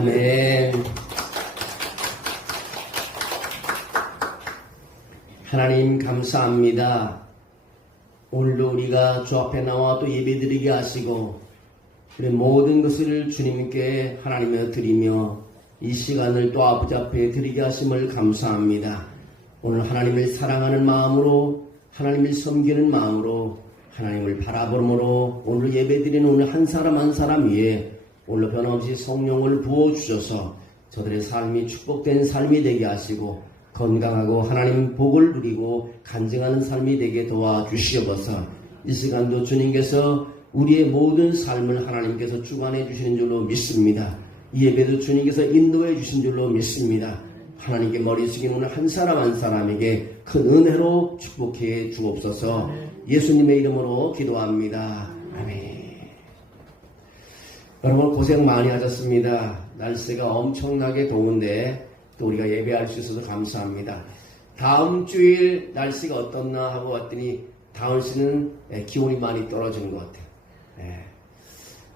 아멘. 하나님 감사합니다. 오늘도 우리가 주 앞에 나와 또 예배드리게 하시고 우리 모든 것을 주님께 하나님께 드리며 이 시간을 또 아버지 앞에 드리게 하심을 감사합니다. 오늘 하나님을 사랑하는 마음으로 하나님을 섬기는 마음으로 하나님을 바라보므로 오늘 예배드리는 오늘 한 사람 한 사람 위에 오늘 변함없이 성령을 부어주셔서 저들의 삶이 축복된 삶이 되게 하시고 건강하고 하나님 복을 누리고 간증하는 삶이 되게 도와주시옵소서. 이 시간도 주님께서 우리의 모든 삶을 하나님께서 주관해 주시는 줄로 믿습니다. 이 예배도 주님께서 인도해 주신 줄로 믿습니다. 하나님께 머리 숙인 오늘 한 사람 한 사람에게 큰 은혜로 축복해 주옵소서. 예수님의 이름으로 기도합니다. 아멘. 여러분 고생 많이 하셨습니다. 날씨가 엄청나게 더운데 또 우리가 예배할 수 있어서 감사합니다. 다음 주일 날씨가 어떻나 하고 왔더니 다음 주는 기온이 많이 떨어지는 것 같아요.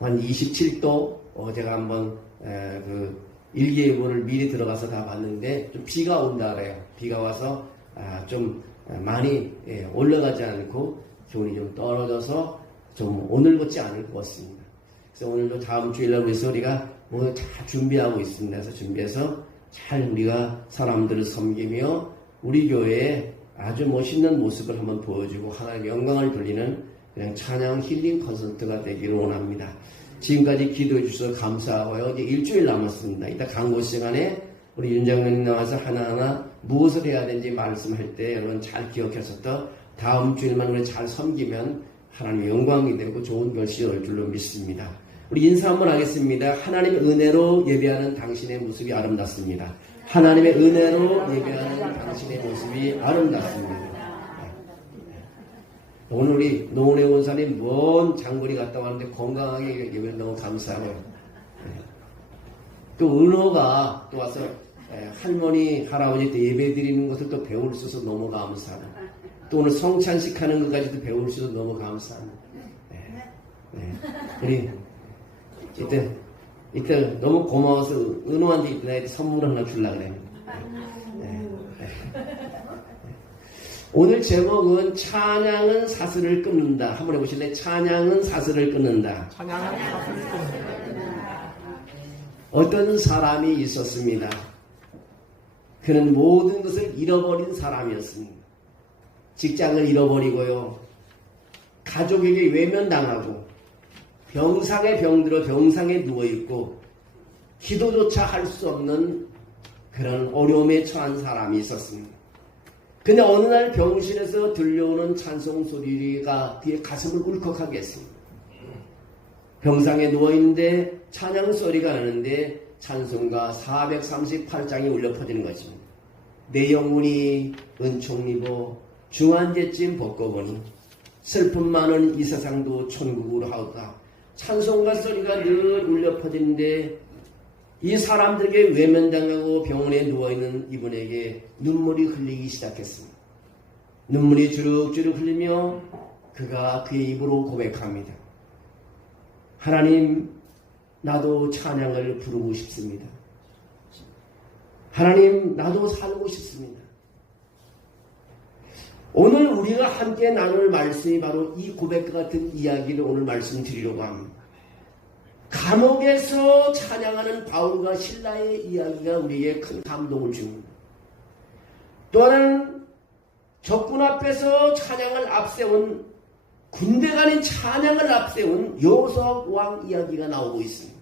한 27도 제가 한번 그 일기예보를 미리 들어가서 다 봤는데 좀 비가 온다 그래요. 비가 와서 좀 많이 올라가지 않고 기온이 좀 떨어져서 좀 오늘같지 않을 것 같습니다. 그래서 오늘도 다음 주일날 위해서 우리가 오늘 잘 준비하고 있습니다. 그래서 준비해서 잘 우리가 사람들을 섬기며 우리 교회에 아주 멋있는 모습을 한번 보여주고 하나님의 영광을 돌리는 그냥 찬양 힐링 콘서트가 되기를 원합니다. 지금까지 기도해 주셔서 감사하고요. 이제 일주일 남았습니다. 이따 광고 시간에 우리 윤장로님 나와서 하나하나 무엇을 해야 되는지 말씀할 때 여러분 잘 기억해서 또 다음 주일만 우리 잘 섬기면 하나님의 영광이 되고 좋은 것이 올 줄로 믿습니다. 우리 인사 한번 하겠습니다. 하나님의 은혜로 예배하는 당신의 모습이 아름답습니다. 하나님의 은혜로 예배하는 당신의 모습이 아름답습니다. 오늘 우리 노은혜 원사님 먼 장거리 갔다 왔는데 건강하게 예배를 너무 감사해요. 또 은호가 또 와서 할머니 할아버지 때 예배 드리는 것을 또 배울 수 있어서 너무 감사하고 또 오늘 성찬식 하는 것까지도 배울 수 있어서 너무 감사합니다. 우리 이때 너무 고마워서 은호한테 이때 선물을 하나 주려고 그래요. 오늘 제목은 찬양은 사슬을 끊는다. 한번 해보실래요? 찬양은 사슬을 끊는다. 찬양은 사슬을 끊는다. 어떤 사람이 있었습니다. 그는 모든 것을 잃어버린 사람이었습니다. 직장을 잃어버리고요. 가족에게 외면당하고 병상에 병들어 병상에 누워있고 기도조차 할 수 없는 그런 어려움에 처한 사람이 있었습니다. 근데 어느 날 병실에서 들려오는 찬송 소리가 그의 가슴을 울컥하게 했습니다. 병상에 누워있는데 찬양 소리가 나는데 찬송가 438장이 울려 퍼지는 것입니다. 내 영혼이 은총리고 중환제쯤 벗고보니 슬픔 많은 이 세상도 천국으로 하오다. 찬송가 소리가 늘 울려 퍼지는데 이 사람들에게 외면당하고 병원에 누워있는 이분에게 눈물이 흘리기 시작했습니다. 눈물이 주룩주룩 흘리며 그가 그의 입으로 고백합니다. 하나님, 나도 찬양을 부르고 싶습니다. 하나님, 나도 살고 싶습니다. 오늘 우리가 함께 나눌 말씀이 바로 이 고백과 같은 이야기를 오늘 말씀드리려고 합니다. 감옥에서 찬양하는 바울과 실라의 이야기가 우리에게 큰 감동을 줍니다. 또 하나는 적군 앞에서 찬양을 앞세운 군대가 아닌 찬양을 앞세운 요석 왕 이야기가 나오고 있습니다.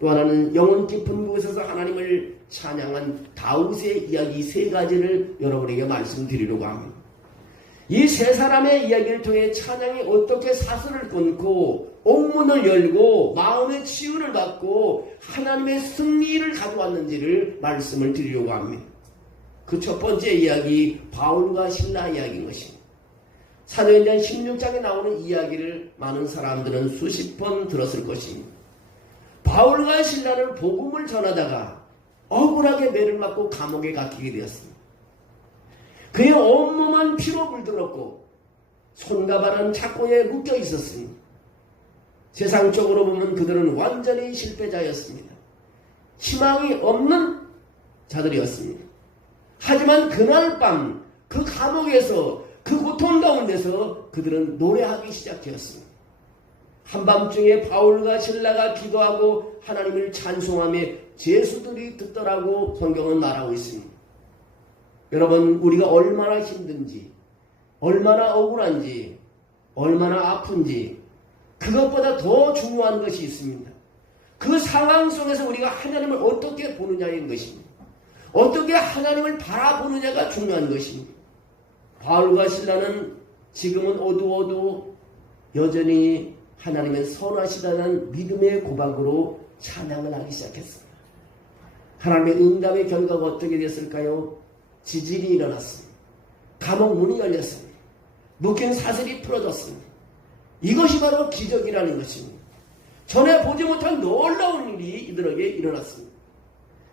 또 하나는 영혼 깊은 곳에서 하나님을 찬양한 다윗의 이야기 세 가지를 여러분에게 말씀드리려고 합니다. 이 세 사람의 이야기를 통해 찬양이 어떻게 사슬을 끊고 옥문을 열고 마음의 치유를 받고 하나님의 승리를 가져왔는지를 말씀을 드리려고 합니다. 그 첫 번째 이야기 바울과 실라 이야기인 것입니다. 사도행전 16장에 나오는 이야기를 많은 사람들은 수십 번 들었을 것입니다. 바울과 실라는 복음을 전하다가 억울하게 매를 맞고 감옥에 갇히게 되었습니다. 그의 온몸은 피로 물들었고 손과 발은 착고에 묶여 있었습니다. 세상적으로 보면 그들은 완전히 실패자였습니다. 희망이 없는 자들이었습니다. 하지만 그날 밤 그 감옥에서 그 고통 가운데서 그들은 노래하기 시작되었습니다. 한밤중에 바울과 실라가 기도하고 하나님을 찬송하며 제수들이 듣더라고 성경은 말하고 있습니다. 여러분, 우리가 얼마나 힘든지, 얼마나 억울한지, 얼마나 아픈지 그것보다 더 중요한 것이 있습니다. 그 상황 속에서 우리가 하나님을 어떻게 보느냐인 것입니다. 어떻게 하나님을 바라보느냐가 중요한 것입니다. 바울과 실라는 지금은 어두워도 여전히 하나님은 선하시다는 믿음의 고백으로 찬양을 하기 시작했습니다. 하나님의 응답의 결과가 어떻게 됐을까요? 지진이 일어났습니다. 감옥 문이 열렸습니다. 묶인 사슬이 풀어졌습니다. 이것이 바로 기적이라는 것입니다. 전에 보지 못한 놀라운 일이 이들에게 일어났습니다.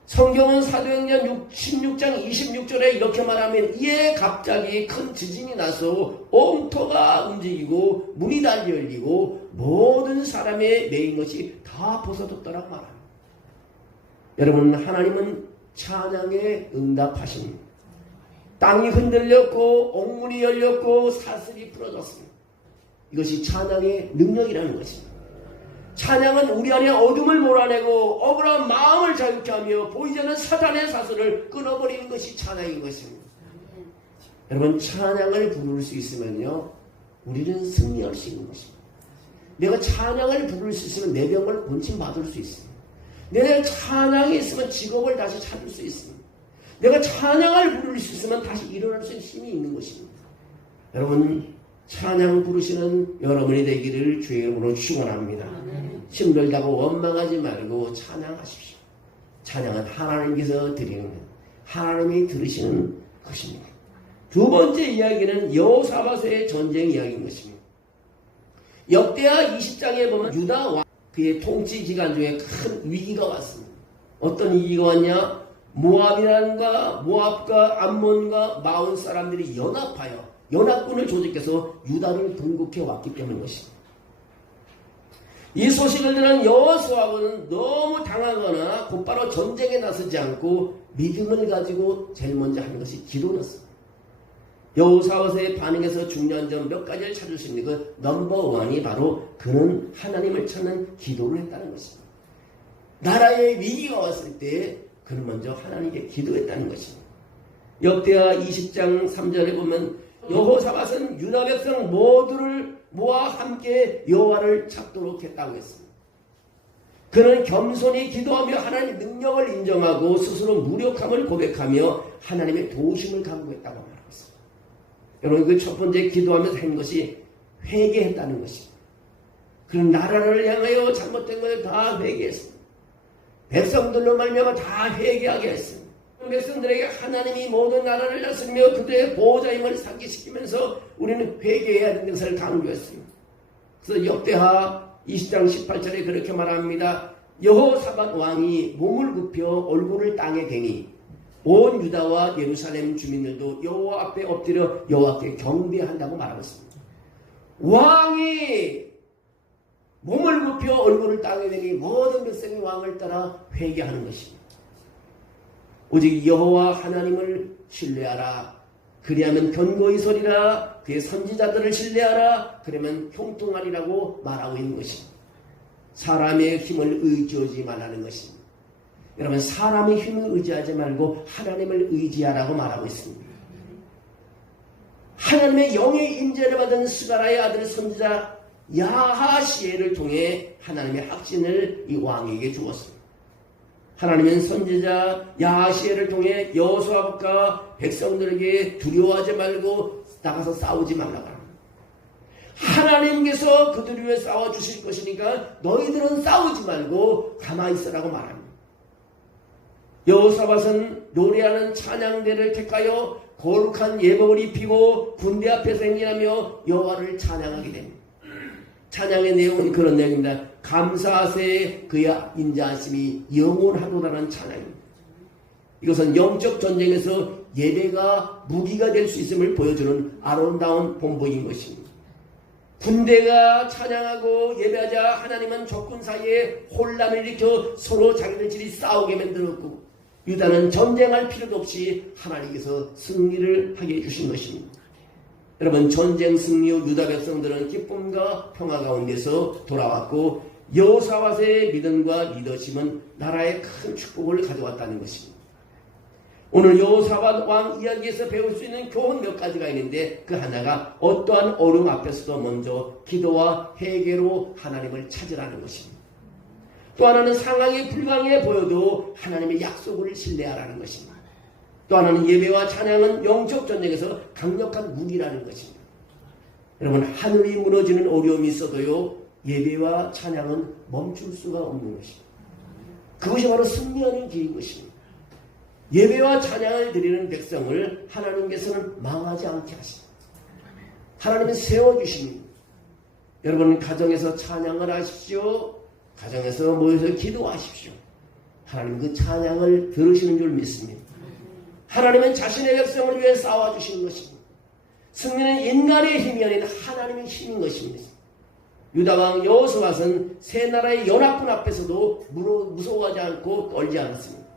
성경은 사도행전 16장 26절에 이렇게 말하면 이에 갑자기 큰 지진이 나서 온 터가 움직이고 문이 달리 열리고 모든 사람의 매인 것이 다 벗어졌더라고 말합니다. 여러분, 하나님은 찬양에 응답하십니다. 땅이 흔들렸고 옥문이 열렸고 사슬이 풀어졌습니다. 이것이 찬양의 능력이라는 것입니다. 찬양은 우리 안에 어둠을 몰아내고 억울한 마음을 자유케 하며 보이지 않는 사탄의 사슬을 끊어버리는 것이 찬양인 것입니다. 여러분, 찬양을 부를 수 있으면요, 우리는 승리할 수 있는 것입니다. 내가 찬양을 부를 수 있으면 내 병을 고침받을 수 있습니다. 내가 찬양이 있으면 직업을 다시 찾을 수 있습니다. 내가 찬양을 부를 수 있으면 다시 일어날 수 있는 힘이 있는 것입니다. 여러분, 찬양 부르시는 여러분이 되기를 주의 이름으로 축원합니다. 힘들다고 원망하지 말고 찬양하십시오. 찬양은 하나님께서 드리는 것, 하나님이 들으시는 것입니다. 두 번째 이야기는 여호사밧의 전쟁 이야기인 것입니다. 역대하 20장에 보면 유다 왕 그의 통치 기간 중에 큰 위기가 왔습니다. 어떤 위기가 왔냐? 모압이란과 모압과 암몬과 마온 사람들이 연합하여 연합군을 조직해서 유다를 동국해 왔기 때문인 것입니다. 이 소식을 들은 여호수아는 너무 당하거나 곧바로 전쟁에 나서지 않고 믿음을 가지고 제일 먼저 하는 것이 기도였습니다. 여호사밧의 반응에서 중요한 점 몇 가지를 찾을 수 있는 그 넘버 1이 바로 그는 하나님을 찾는 기도를 했다는 것입니다. 나라의 위기가 왔을 때 그는 먼저 하나님께 기도했다는 것입니다. 역대하 20장 3절에 보면 여호사밧은 유다 백성 모두를 모아 함께 여호와를 찾도록 했다고 했습니다. 그는 겸손히 기도하며 하나님의 능력을 인정하고 스스로 무력함을 고백하며 하나님의 도우심을 강구했다고 말하고 있습니다. 여러분, 그 첫 번째 기도하면서 한 것이 회개했다는 것입니다. 그는 나라를 향하여 잘못된 것을 다 회개했습니다. 백성들로 말미암아 다 회개하게 했습니다. 백성들에게 하나님이 모든 나라를 다스리며 그들의 보호자임을 상기시키면서 우리는 회개해야 하는 것을 강조했습니다. 그래서 역대하 20장 18절에 그렇게 말합니다. 여호사밧 왕이 몸을 굽혀 얼굴을 땅에 대니 온 유다와 예루살렘 주민들도 여호와 앞에 엎드려 여호와께 경배한다고 말하고 있습니다. 왕이 몸을 굽혀 얼굴을 땅에 대니 모든 백성이 왕을 따라 회개하는 것입니다. 오직 여호와 하나님을 신뢰하라. 그리하면 견고히 서리라. 그의 선지자들을 신뢰하라. 그러면 형통하리라고 말하고 있는 것입니다. 사람의 힘을 의지하지 말라는 것입니다. 여러분, 사람의 힘을 의지하지 말고 하나님을 의지하라고 말하고 있습니다. 하나님의 영의 인재를 받은 스가랴의 아들 선지자 야하시엘을 통해 하나님의 확신을 이 왕에게 주었습니다. 하나님은 선지자 야하시엘을 통해 여호수아과 백성들에게 두려워하지 말고 나가서 싸우지 말라고 합니다. 하나님께서 그들 위해 싸워주실 것이니까 너희들은 싸우지 말고 가만히 있으라고 말합니다. 여호사밧은 노래하는 찬양대를 택하여 거룩한 예복을 입히고 군대 앞에서 행진하며 여호와를 찬양하게 됩니다. 찬양의 내용은 그런 내용입니다. 감사하세 그의 인자하심이 영원하도다라는 찬양입니다. 이것은 영적 전쟁에서 예배가 무기가 될 수 있음을 보여주는 아름다운 본보인 것입니다. 군대가 찬양하고 예배하자 하나님은 적군 사이에 혼란을 일으켜 서로 자기들끼리 싸우게 만들었고, 유다는 전쟁할 필요도 없이 하나님께서 승리를 하게 해주신 것입니다. 여러분, 전쟁 승리 후 유다 백성들은 기쁨과 평화 가운데서 돌아왔고, 여호사밧의 믿음과 리더십은 나라에 큰 축복을 가져왔다는 것입니다. 오늘 여호사밧 왕 이야기에서 배울 수 있는 교훈 몇 가지가 있는데, 그 하나가 어떠한 어려움 앞에서도 먼저 기도와 회개로 하나님을 찾으라는 것입니다. 또 하나는 상황이 불가능해 보여도 하나님의 약속을 신뢰하라는 것입니다. 또 하나는 예배와 찬양은 영적 전쟁에서 강력한 무기라는 것입니다. 여러분, 하늘이 무너지는 어려움이 있어도요, 예배와 찬양은 멈출 수가 없는 것입니다. 그것이 바로 승리하는 길인 것입니다. 예배와 찬양을 드리는 백성을 하나님께서는 망하지 않게 하십니다. 하나님은 세워주십니다. 여러분, 가정에서 찬양을 하십시오. 가정에서 모여서 기도하십시오. 하나님 그 찬양을 들으시는 줄 믿습니다. 하나님은 자신의 백성을 위해 싸워주시는 것입니다. 승리는 인간의 힘이 아닌 하나님의 힘인 것입니다. 유다왕 여호사밧은 세 나라의 연합군 앞에서도 무서워하지 않고 떨지 않았습니다.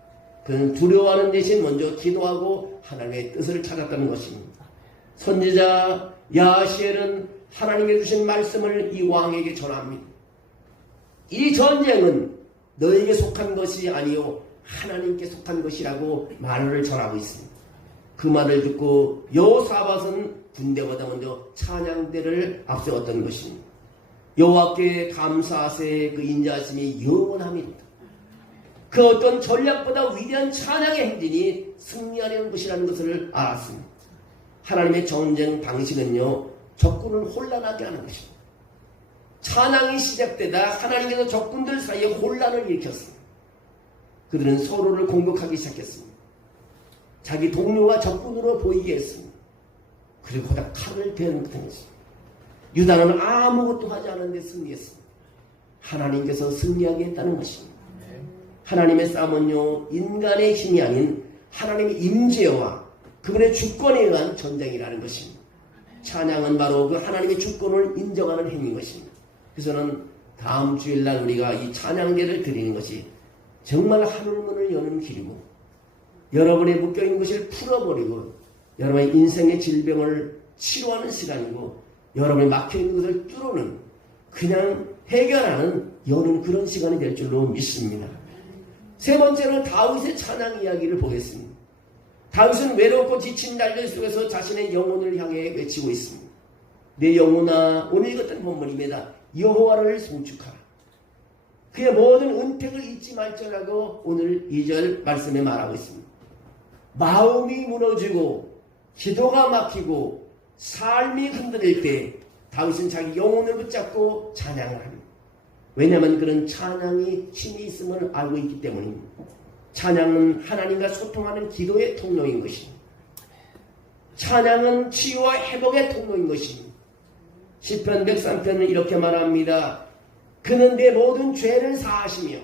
그는 두려워하는 대신 먼저 기도하고 하나님의 뜻을 찾았다는 것입니다. 선지자 야시엘은 하나님께 주신 말씀을 이 왕에게 전합니다. 이 전쟁은 너에게 속한 것이 아니요 하나님께 속한 것이라고 말을 전하고 있습니다. 그 말을 듣고 여호사밧은 군대보다 먼저 찬양대를 앞세웠던 것입니다. 여호와께 감사하세, 그 인자하심이 영원합니다. 그 어떤 전략보다 위대한 찬양의 행진이 승리하려는 것이라는 것을 알았습니다. 하나님의 전쟁 방식은요, 적군을 혼란하게 하는 것입니다. 찬양이 시작되다 하나님께서 적군들 사이에 혼란을 일으켰습니다. 그들은 서로를 공격하기 시작했습니다. 자기 동료가 적군으로 보이게 했습니다. 그리고 거기다 칼을 대는 것입니다. 유다는 아무것도 하지 않았는데 승리했습니다. 하나님께서 승리하게 했다는 것입니다. 하나님의 싸움은요, 인간의 힘이 아닌 하나님의 임재와 그분의 주권에 의한 전쟁이라는 것입니다. 찬양은 바로 그 하나님의 주권을 인정하는 행위인 것입니다. 그래서는 다음 주일날 우리가 이 찬양제를 드리는 것이 정말 하늘문을 여는 길이고, 여러분의 묶여있는 것을 풀어버리고 여러분의 인생의 질병을 치료하는 시간이고, 여러분이 막혀있는 것을 뚫어는, 그냥 해결하는, 여는 그런 시간이 될 줄로 믿습니다. 세 번째는 다윗의 찬양 이야기를 보겠습니다. 다윗은 외롭고 지친 날들 속에서 자신의 영혼을 향해 외치고 있습니다. 내 영혼아, 오늘 읽었던 본문입니다. 여호와를 송축하라. 그의 모든 은택을 잊지 말자라고 오늘 2절 말씀에 말하고 있습니다. 마음이 무너지고 기도가 막히고 삶이 흔들릴 때 다윗은 자기 영혼을 붙잡고 찬양을 합니다. 왜냐하면 그런 찬양이 힘이 있음을 알고 있기 때문입니다. 찬양은 하나님과 소통하는 기도의 통로인 것입니다. 찬양은 치유와 회복의 통로인 것입니다. 시편 103편은 이렇게 말합니다. 그는 내 모든 죄를 사하시며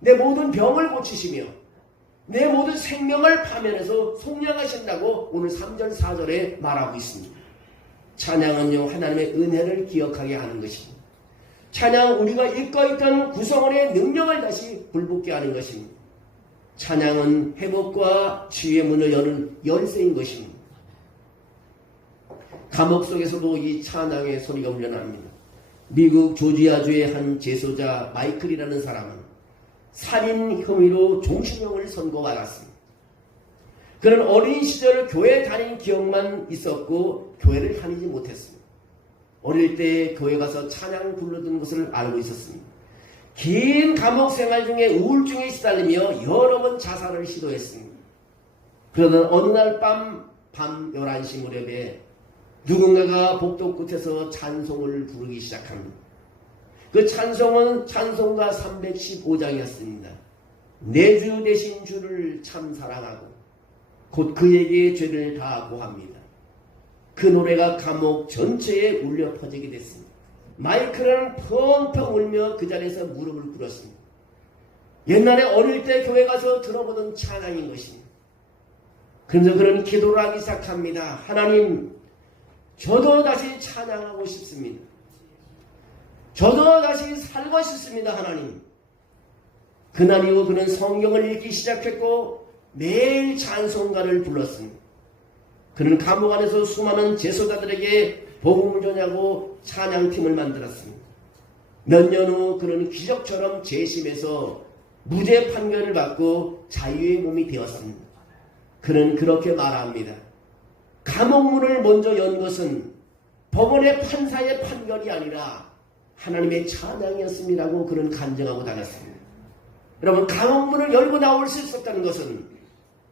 내 모든 병을 고치시며 내 모든 생명을 파면해서 속량하신다고 오늘 3절 4절에 말하고 있습니다. 찬양은요, 하나님의 은혜를 기억하게 하는 것입니다. 찬양, 우리가 잊고 있던 구성원의 능력을 다시 불붙게 하는 것입니다. 찬양은 회복과 치유의 문을 여는 열쇠인 것입니다. 감옥 속에서도 이 찬양의 소리가 울려납니다. 미국 조지아주의 한 재소자 마이클이라는 사람은 살인 혐의로 종신형을 선고받았습니다. 그는 어린 시절 교회 다닌 기억만 있었고 교회를 다니지 못했습니다. 어릴 때 교회 가서 찬양 부르던 것을 알고 있었습니다. 긴 감옥 생활 중에 우울증에 시달리며 여러 번 자살을 시도했습니다. 그러던 어느 날 밤 11시 무렵에 누군가가 복도 끝에서 찬송을 부르기 시작합니다. 그 찬송은 찬송가 315장이었습니다. 내 주 되신 주를 참 사랑하고 곧 그에게 죄를 다하고 합니다. 그 노래가 감옥 전체에 울려 퍼지게 됐습니다. 마이클은 펑펑 울며 그 자리에서 무릎을 꿇었습니다. 옛날에 어릴 때 교회 가서 들어보던 찬양인 것입니다. 그래서 그는 기도를 하기 시작합니다. 하나님, 저도 다시 찬양하고 싶습니다. 저도 다시 살고 싶습니다. 하나님. 그날 이후 그는 성경을 읽기 시작했고 매일 찬송가를 불렀습니다. 그는 감옥 안에서 수많은 재소자들에게 복음을 전하고 찬양팀을 만들었습니다. 몇 년 후 그는 기적처럼 재심에서 무죄 판결을 받고 자유의 몸이 되었습니다. 그는 그렇게 말합니다. 감옥문을 먼저 연 것은 법원의 판사의 판결이 아니라 하나님의 찬양이었음이라고 그는 간증하고 다녔습니다. 여러분, 감옥문을 열고 나올 수 있었다는 것은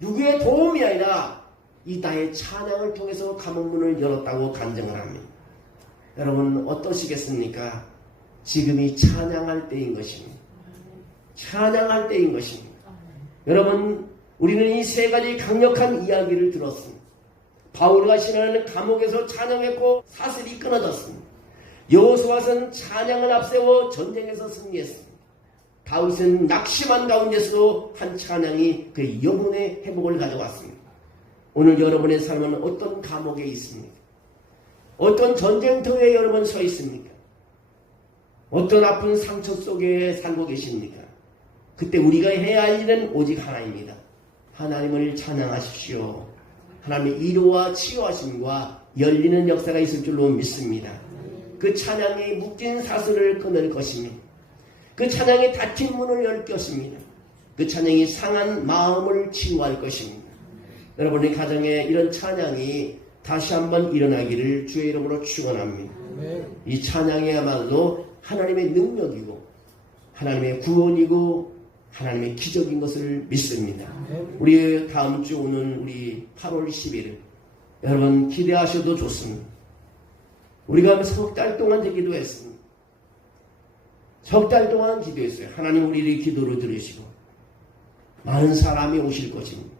누구의 도움이 아니라 이 나의 찬양을 통해서 감옥문을 열었다고 간증을 합니다. 여러분, 어떠시겠습니까? 지금이 찬양할 때인 것입니다. 찬양할 때인 것입니다. 여러분, 우리는 이 세 가지 강력한 이야기를 들었습니다. 바울과 시라는 감옥에서 찬양했고 사슬이 끊어졌습니다. 여호수아는 찬양을 앞세워 전쟁에서 승리했습니다. 다윗은 낙심한 가운데서도 한 찬양이 그의 영혼의 회복을 가져왔습니다. 오늘 여러분의 삶은 어떤 감옥에 있습니까? 어떤 전쟁터에 여러분 서 있습니까? 어떤 아픈 상처 속에 살고 계십니까? 그때 우리가 해야 할 일은 오직 하나입니다. 하나님을 찬양하십시오. 하나님의 위로와 치유하심과 열리는 역사가 있을 줄로 믿습니다. 그 찬양이 묶인 사슬을 끊을 것입니다. 그 찬양이 닫힌 문을 열 것입니다. 그 찬양이 상한 마음을 치유할 것입니다. 여러분의 가정에 이런 찬양이 다시 한번 일어나기를 주의 이름으로 축원합니다. 이 찬양이야말로 하나님의 능력이고 하나님의 구원이고 하나님의 기적인 것을 믿습니다. 우리 다음 주 오는 우리 8월 10일 여러분 기대하셔도 좋습니다. 우리가 석 달 동안 기도했습니다. 석 달 동안 기도했어요. 하나님 우리의 기도를 들으시고 많은 사람이 오실 것입니다.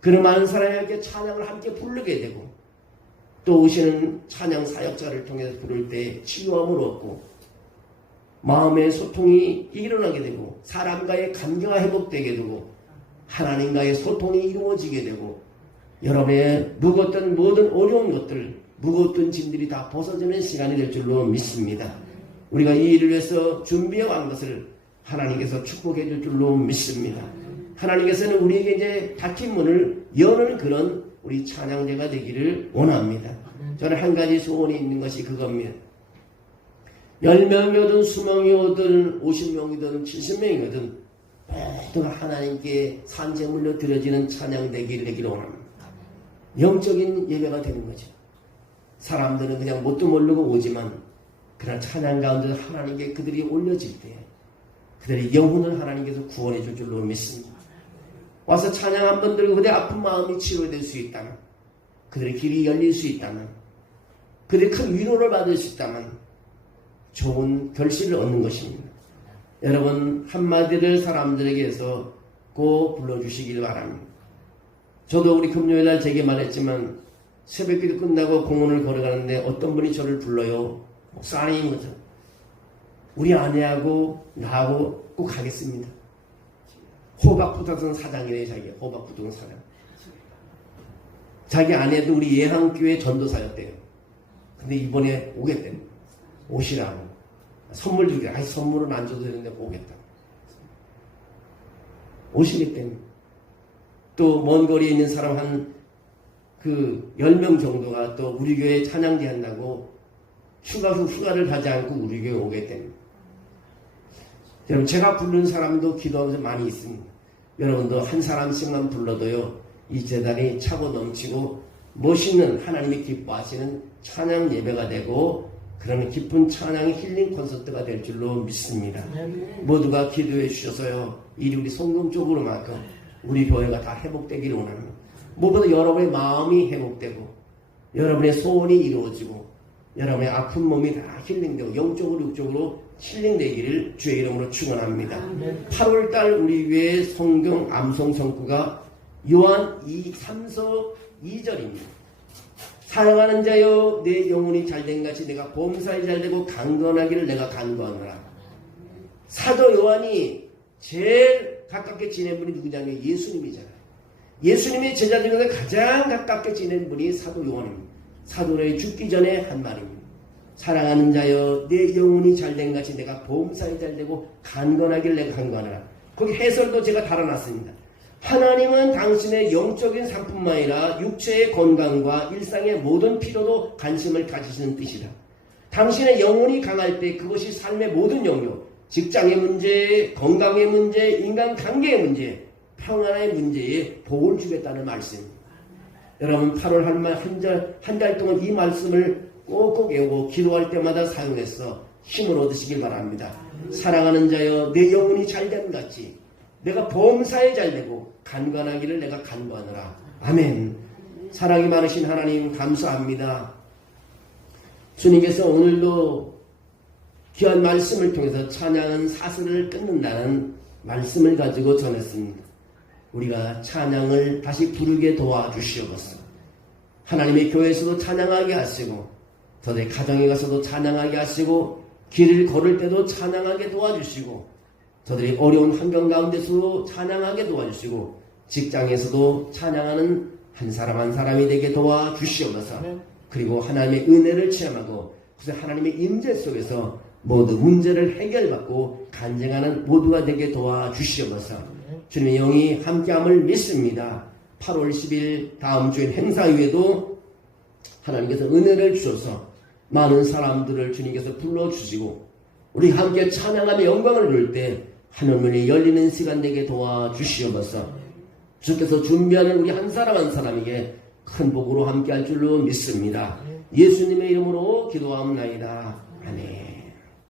그런 많은 사람이 함께 찬양을 함께 부르게 되고 또 오시는 찬양 사역자를 통해서 부를 때 치유함을 얻고 마음의 소통이 일어나게 되고 사람과의 관계가 회복되게 되고 하나님과의 소통이 이루어지게 되고 여러분의 무거웠던 모든 어려운 것들 무거웠던 짐들이 다 벗어지는 시간이 될 줄로 믿습니다. 우리가 이 일을 위해서 준비해 온 것을 하나님께서 축복해 줄 줄로 믿습니다. 하나님께서는 우리에게 이제 닫힌 문을 여는 그런 우리 찬양제가 되기를 원합니다. 저는 한 가지 소원이 있는 것이 그겁니다. 10명이든 20명이든 50명이든 70명이든 모두가 하나님께 산재물로 드려지는 찬양 되기를 원합니다. 영적인 예배가 되는 거죠. 사람들은 그냥 뭣도 모르고 오지만 그런 찬양 가운데 하나님께 그들이 올려질 때 그들의 영혼을 하나님께서 구원해 줄 줄로 믿습니다. 와서 찬양 한 번 들고 그들의 아픈 마음이 치료될 수 있다면 그들의 길이 열릴 수 있다면 그들의 큰 위로를 받을 수 있다면 좋은 결실을 얻는 것입니다. 여러분 한마디를 사람들에게서 꼭 불러주시길 바랍니다. 저도 우리 금요일날 제게 말했지만 새벽기도 끝나고 공원을 걸어가는데 어떤 분이 저를 불러요. 목사님 거죠. 우리 아내하고 나하고 꼭 가겠습니다. 호박부동산 사장이래. 자기가 호박부동산 사장. 자기 아내도 우리 예한교회 전도사였대요. 근데 이번에 오겠대. 오시라고. 선물 주게. 아니 선물은 안 줘도 되는데 오겠다. 오시겠대. 또 먼 거리에 있는 사람 한 10명 정도가 또 우리 교회에 찬양대 한다고 휴가를 가지 않고 우리 교회에 오겠대. 여러분 제가 부르는 사람도 기도하면서 많이 있습니다. 여러분도 한 사람씩만 불러도요. 이 재단이 차고 넘치고 멋있는 하나님이 기뻐하시는 찬양 예배가 되고 그러면 깊은 찬양의 힐링 콘서트가 될 줄로 믿습니다. 모두가 기도해 주셔서요. 일이 우리 성공적으로만큼 우리 교회가 다 회복되기를 원합니다. 무엇보다 여러분의 마음이 회복되고 여러분의 소원이 이루어지고 여러분의 아픈 몸이 다 힐링되고 영적으로 육적으로 힐링되기를 주의 이름으로 축원합니다. 8월달 우리 교회의 성경 암송 성구가 요한 3서 2절입니다. 사랑하는 자여 내 영혼이 잘된 같이 내가 범사에 잘되고 강건하기를 내가 간구하노라. 사도 요한이 제일 가깝게 지낸 분이 누구냐면 예수님이잖아요. 예수님의 제자 중에서 가장 가깝게 지낸 분이 사도 요한입니다. 사도로의 죽기 전에 한 말입니다. 사랑하는 자여 내 영혼이 잘된 같이 내가 보험사에 잘되고 간건하길 내가 간건하라. 거기 해설도 제가 달아놨습니다. 하나님은 당신의 영적인 상품만 아니라 육체의 건강과 일상의 모든 필요도 관심을 가지시는 뜻이다. 당신의 영혼이 강할 때 그것이 삶의 모든 영역, 직장의 문제, 건강의 문제, 인간관계의 문제, 평안의 문제에 복을 주겠다는 말씀입니다. 여러분 8월 한 달 동안 이 말씀을 꼭꼭 외우고 기도할 때마다 사용해서 힘을 얻으시길 바랍니다. 사랑하는 자여 내 영혼이 잘됨 같이 내가 보험사에 잘되고 간건하기를 내가 간구하노라. 아멘. 사랑이 많으신 하나님 감사합니다. 주님께서 오늘도 귀한 말씀을 통해서 찬양은 사슬을 끊는다는 말씀을 가지고 전했습니다. 우리가 찬양을 다시 부르게 도와주시옵소서. 하나님의 교회에서도 찬양하게 하시고 저দের 가정에 가서도 찬양하게 하시고 길을 걸을 때도 찬양하게 도와주시고 저들이 어려운 환경 가운데서도 찬양하게 도와주시고 직장에서도 찬양하는 한 사람 한 사람이 되게 도와주시옵소서. 그리고 하나님의 은혜를 체험하고 그래서 하나님의 임재 속에서 모두 문제를 해결받고 간증하는 모두가 되게 도와주시옵소서. 주님의 영이 함께함을 믿습니다. 8월 10일 다음 주인 행사 이후에도 하나님께서 은혜를 주셔서 많은 사람들을 주님께서 불러주시고 우리 함께 찬양하며 영광을 누릴 때 하늘문이 열리는 시간 되게 도와주시옵소서. 주께서 준비하는 우리 한 사람 한 사람에게 큰 복으로 함께할 줄로 믿습니다. 예수님의 이름으로 기도하옵나이다.